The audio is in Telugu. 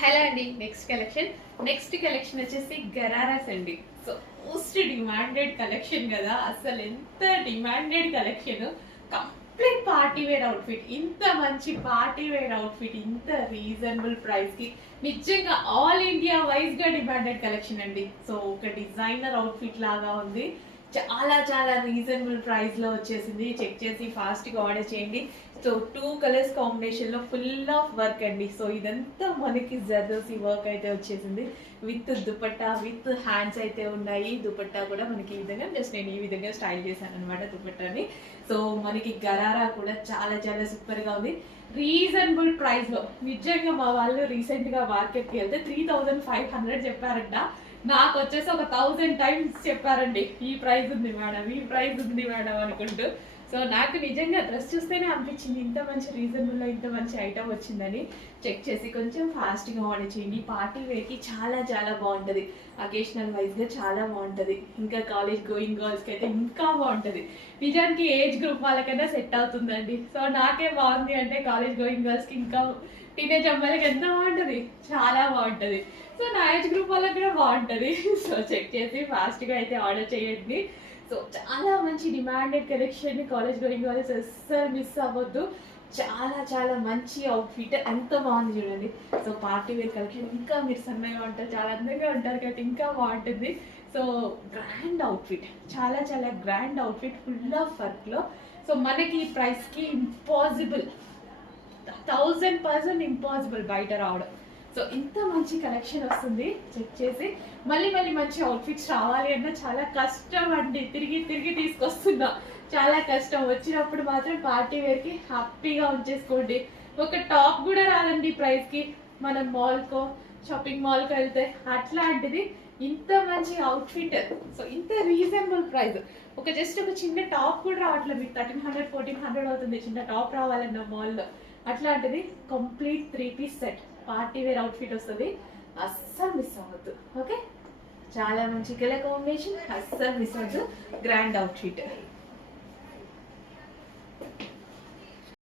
హలో అండి. నెక్స్ట్ కలెక్షన్ వచ్చేసి గరారాస్ అండి. సో మోస్ట్ డిమాండెడ్ కలెక్షన్ కదా, అసలు ఎంత demanded collection. Complete party wear outfit, ఇంత మంచి పార్టీ వేర్ అవుట్ఫిట్ ఇంత రీజనబుల్ ప్రైస్ కి నిజంగా ఆల్ ఇండియా వైజ్ గా డిమాండెడ్ కలెక్షన్ అండి. సో ఒక డిజైనర్ అవుట్ఫిట్ లాగా ఉంది, చాలా చాలా రీజనబుల్ ప్రైస్ లో వచ్చేసింది. చెక్ చేసి ఫాస్ట్ గా ఆర్డర్ చేయండి. సో 2 కలర్స్ కాంబినేషన్ లో ఫుల్ ఆఫ్ వర్క్ అండి. సో ఇదంతా మనకి జర్దోసి వర్క్ అయితే వచ్చేసింది. విత్ దుపట్టా విత్ హ్యాండ్స్ అయితే ఉన్నాయి. దుపట్టా కూడా మనకి ఈ విధంగా జస్ట్ నేను ఈ విధంగా స్టైల్ చేశాను అనమాట దుపట్టాని. సో మనకి గరారా కూడా చాలా చాలా సూపర్ గా ఉంది. రీజనబుల్ ప్రైస్ లో నిజంగా మా వాళ్ళు రీసెంట్ గా మార్కెట్ కి వెళ్తే 3500 చెప్పారంట. నాకు వచ్చేసి ఒక 1000 టైమ్స్ చెప్పారండి, ఈ ప్రైస్ ఉంది మేడం, ఈ ప్రైస్ ఉంది మేడం అనుకుంటూ. సో నాకు నిజంగా డ్రెస్ చూస్తేనే అనిపించింది ఇంత మంచి రీజనబుల్ లో ఇంత మంచి ఐటమ్ వచ్చిందని. చెక్ చేసి కొంచెం ఫాస్ట్ గా ఆర్డర్ చేయండి. పార్టీ వేర్ కి చాలా చాలా బాగుంటది, అకేషనల్ వైజ్ గా చాలా బాగుంటది. ఇంకా కాలేజ్ గోయింగ్ గర్ల్స్ కి అయితే ఇంకా బాగుంటది. నిజానికి ఏజ్ గ్రూప్ వాళ్ళకైనా సెట్ అవుతుందండి. సో నాకే బాగుంది అంటే కాలేజ్ గోయింగ్ గర్ల్స్ కి ఇంకా టీనేజ్ అమ్మాయిలకి ఎంత బాగుంటది, చాలా బాగుంటది. సో నా ఏజ్ గ్రూప్ వాళ్ళకి కూడా బాగుంటది. సో చెక్ చేసి ఫాస్ట్ గా అయితే ఆర్డర్ చేయండి. సో చాలా మంచి demanded collection, college going girls అస్సలు మిస్ అవ్వద్దు. చాలా చాలా మంచి అవుట్ఫిట్, ఎంత బాగుంది చూడండి. సో పార్టీ వేర్ కలెక్షన్, ఇంకా మీరు సన్నగా ఉంటారు, చాలా అందంగా ఉంటారు కాబట్టి ఇంకా బాగుంటుంది. సో గ్రాండ్ అవుట్ఫిట్, చాలా చాలా grand outfit, full of work లో. సో మనకి ఈ ప్రైస్ కి ఇంపాసిబుల్, 1000% ఇంపాసిబుల్ బయట రావడం. సో ఇంత మంచి కలెక్షన్ వస్తుంది. చెక్ చేసి మళ్ళీ మళ్ళీ మంచి అవుట్ఫిట్స్ రావాలి అన్న చాలా కష్టం అండి. తిరిగి తిరిగి తీసుకొస్తున్నా, చాలా కష్టం. వచ్చినప్పుడు మాత్రం పార్టీ వేర్ కి హ్యాపీగా ఉంచేసుకోండి. ఒక టాప్ కూడా రాదండి ప్రైస్ కి. మనం మాల్కో షాపింగ్ మాల్కి వెళ్తే అట్లాంటిది ఇంత మంచి అవుట్ఫిట్. సో ఇంత రీజనబుల్ ప్రైస్, ఒక జస్ట్ ఒక చిన్న టాప్ కూడా రావట్లేదు మీకు. 1300 అవుతుంది చిన్న టాప్ రావాలన్న మాల్లో. అట్లాంటిది complete 3 piece set party wear outfit వస్తుంది. అస్సలు మిస్ అవ్వద్దు. ఓకే, చాలా మంచి కలర్ కాంబినేషన్, అస్సలు మిస్ అవ్వద్దు. Grand outfit.